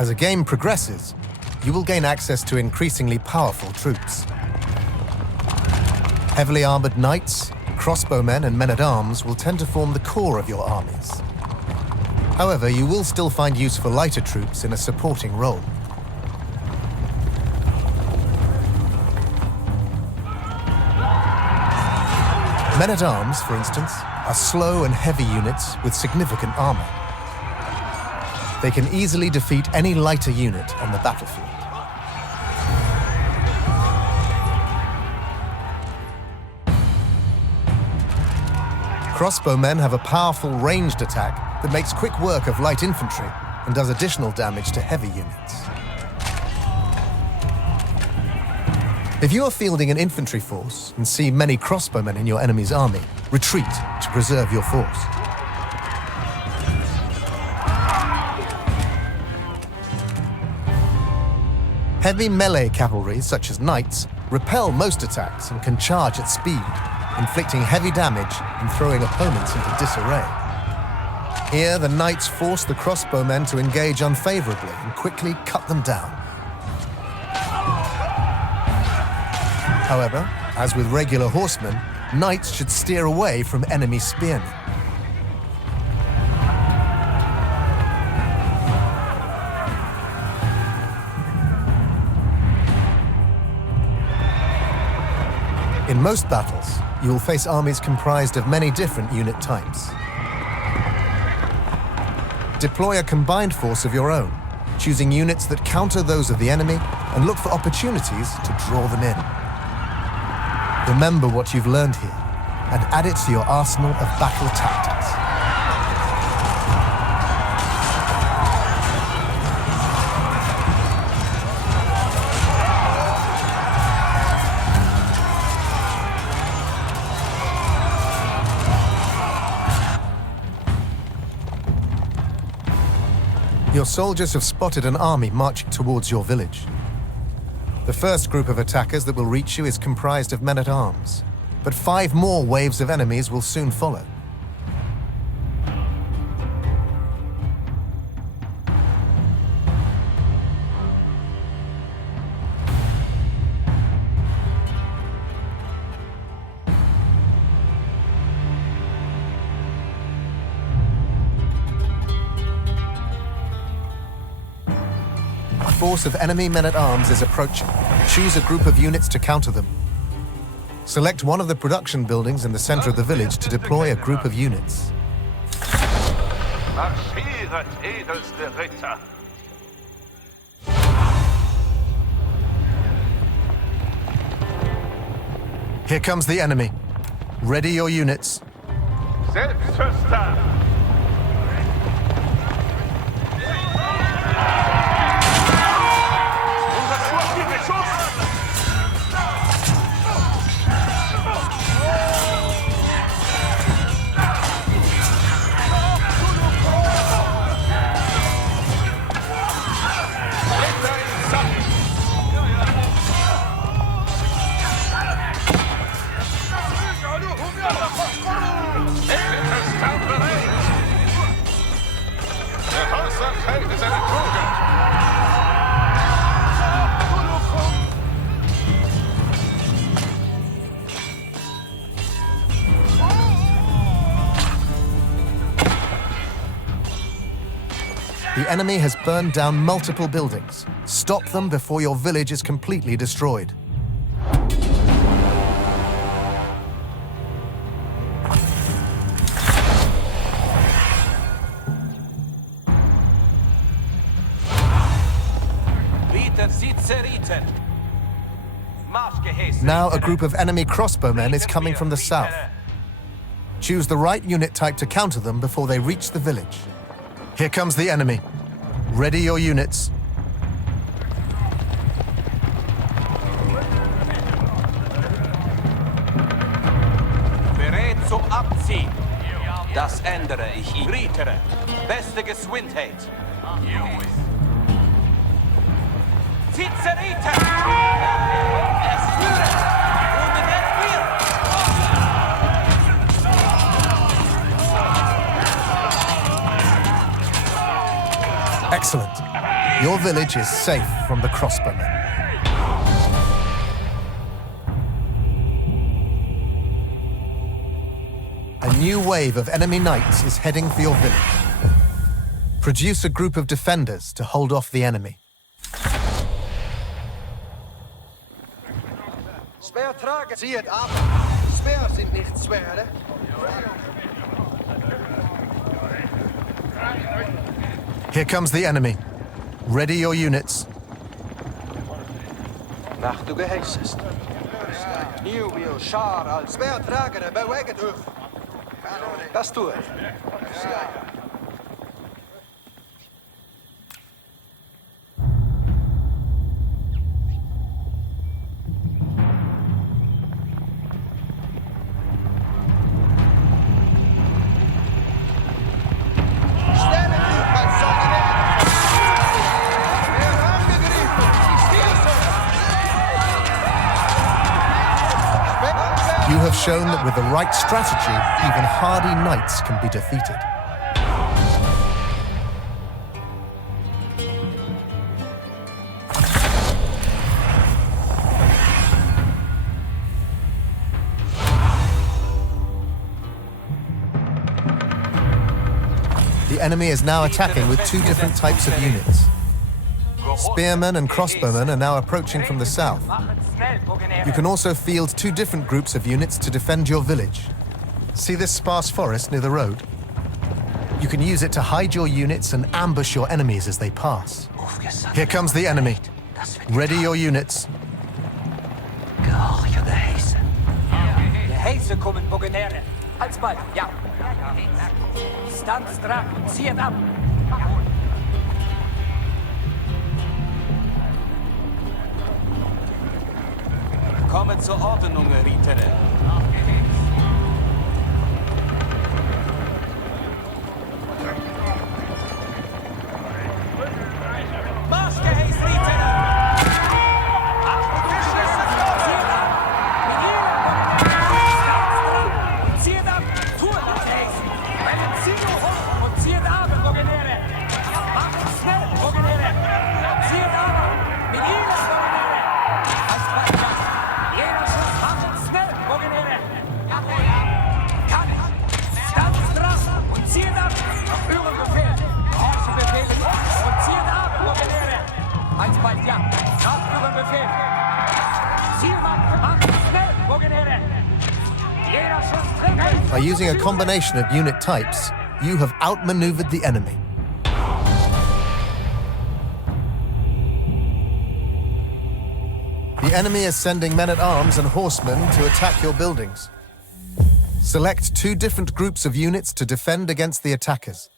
As the game progresses, you will gain access to increasingly powerful troops. Heavily armored knights, crossbowmen and men-at-arms will tend to form the core of your armies. However, you will still find use for lighter troops in a supporting role. Men-at-arms, for instance, are slow and heavy units with significant armor. They can easily defeat any lighter unit on the battlefield. Crossbowmen have a powerful ranged attack that makes quick work of light infantry and does additional damage to heavy units. If you are fielding an infantry force and see many crossbowmen in your enemy's army, retreat to preserve your force. Heavy melee cavalry, such as knights, repel most attacks and can charge at speed, inflicting heavy damage and throwing opponents into disarray. Here, the knights force the crossbowmen to engage unfavorably and quickly cut them down. However, as with regular horsemen, knights should steer away from enemy spearmen. In most battles, you will face armies comprised of many different unit types. Deploy a combined force of your own, choosing units that counter those of the enemy and look for opportunities to draw them in. Remember what you've learned here and add it to your arsenal of battle tactics. Your soldiers have spotted an army marching towards your village. The first group of attackers that will reach you is comprised of men-at-arms, but 5 more waves of enemies will soon follow. A force of enemy men-at-arms is approaching. Choose a group of units to counter them. Select one of the production buildings in the center of the village to deploy a group of units. Here comes the enemy. Ready your units. The enemy has burned down multiple buildings. Stop them before your village is completely destroyed. Now a group of enemy crossbowmen is coming from the south. Choose the right unit type to counter them before they reach the village. Here comes the enemy. Ready your units. Bereit zum Abziehen. Das ändere ich. Ritere. Beste Geschwindigkeit. Zizerite! Es führt! Und es wird! Excellent. Your village is safe from the Crossbowmen. A new wave of enemy knights is heading for your village. Produce a group of defenders to hold off the enemy. Speer tragen, zie het ab. Speer sind nicht schwer. Here comes the enemy. Ready your units. Nach du geheißest. Nieuw wil schaar als speer tragen en bewegen durch. Das tue ich. You have shown that with the right strategy, even hardy knights can be defeated. The enemy is now attacking with two different types of units. Spearmen and crossbowmen are now approaching from the south. You can also field two different groups of units to defend your village. See this sparse forest near the road? You can use it to hide your units and ambush your enemies as they pass. Here comes the enemy. Ready your units. De heise kommen Bogenere. Alsbald, ja. Stand strak und zieh ab. Kommen zur Ordnung, Ritere. Marschgeheiß, Ritere! Zieht ab! Tour das Heis! Einen Ziel hoch und zieht ab, Bogenere! Macht schnell, Bogenere! Zieht ab! Mit ihnen, Bogenere! Alsbald, ja! Jeder Schuss macht schnell, Bogenere! Kann ich! Stand straff und zieht ab! Auf euren Befehl! Gehorche Befehle und zieht ab, Bogenere! Alsbald, ja! Nach euren Befehl! Zielmann, macht schnell, Bogenere! Jeder Schuss trifft! By using a combination of unit types, you have outmaneuvered the enemy. The enemy is sending men-at-arms and horsemen to attack your buildings. Select two different groups of units to defend against the attackers.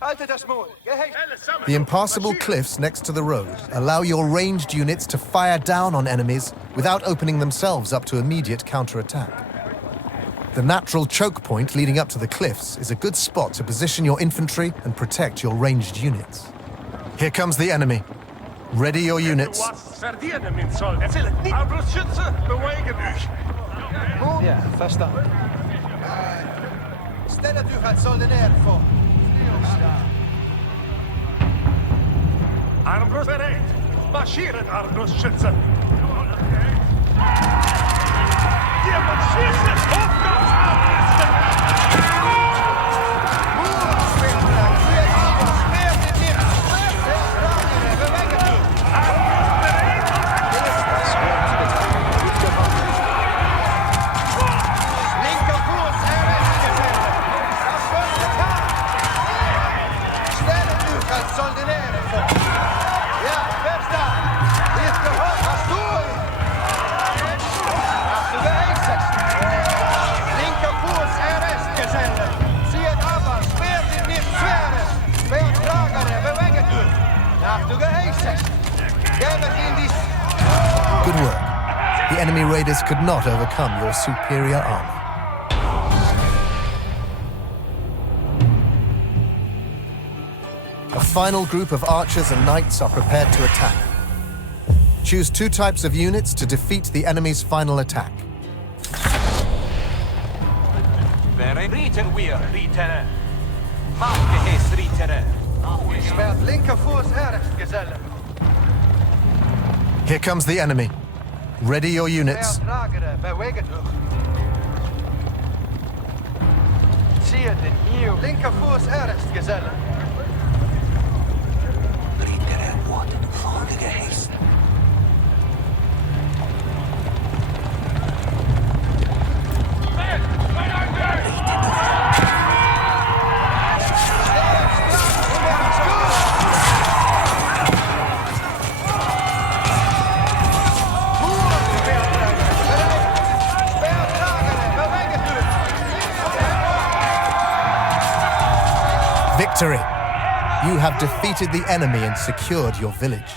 Haltet das Maul. Geheißt. The impassable cliffs next to the road allow your ranged units to fire down on enemies without opening themselves up to immediate counterattack. The natural choke point leading up to the cliffs is a good spot to position your infantry and protect your ranged units. Here comes the enemy. Ready your units. Verdienen, min Zoll. Erzähl es nicht. Aber Schütze, bewegen dich. Ja, verstanden. Stellt euch als Soldaten vor. Armbrust bereit. Marschieren, Armbrustschütze. Jemand schießt es hoch, ganz abrüsten. Linker Kurs, Herrengesellte. Das wird getan. Stellt euch als Soldaten vor. Ja, verstanden. Ist gehört, hast du ihn? Hast du geheißen? Linker Kurs, Herrengesellte. Zieht aber, speer sind nicht schwere. Speer tragere, bewegen durch. Hast du geheißen? Gebet in die... Good work. The enemy raiders could not overcome your superior armor. A final group of archers and knights are prepared to attack. Choose two types of units to defeat the enemy's final attack. Riten wir, Ritere. Machtgehes, Ritere. Sperrt linker Fuß erst, Geselle. Here comes the enemy. Ready your units. Verdragere, beweget euch. Zieht den Hiel. Linker Fuß erst, Geselle. Ritere wurden vorgeheißen. Victory! You have defeated the enemy and secured your village.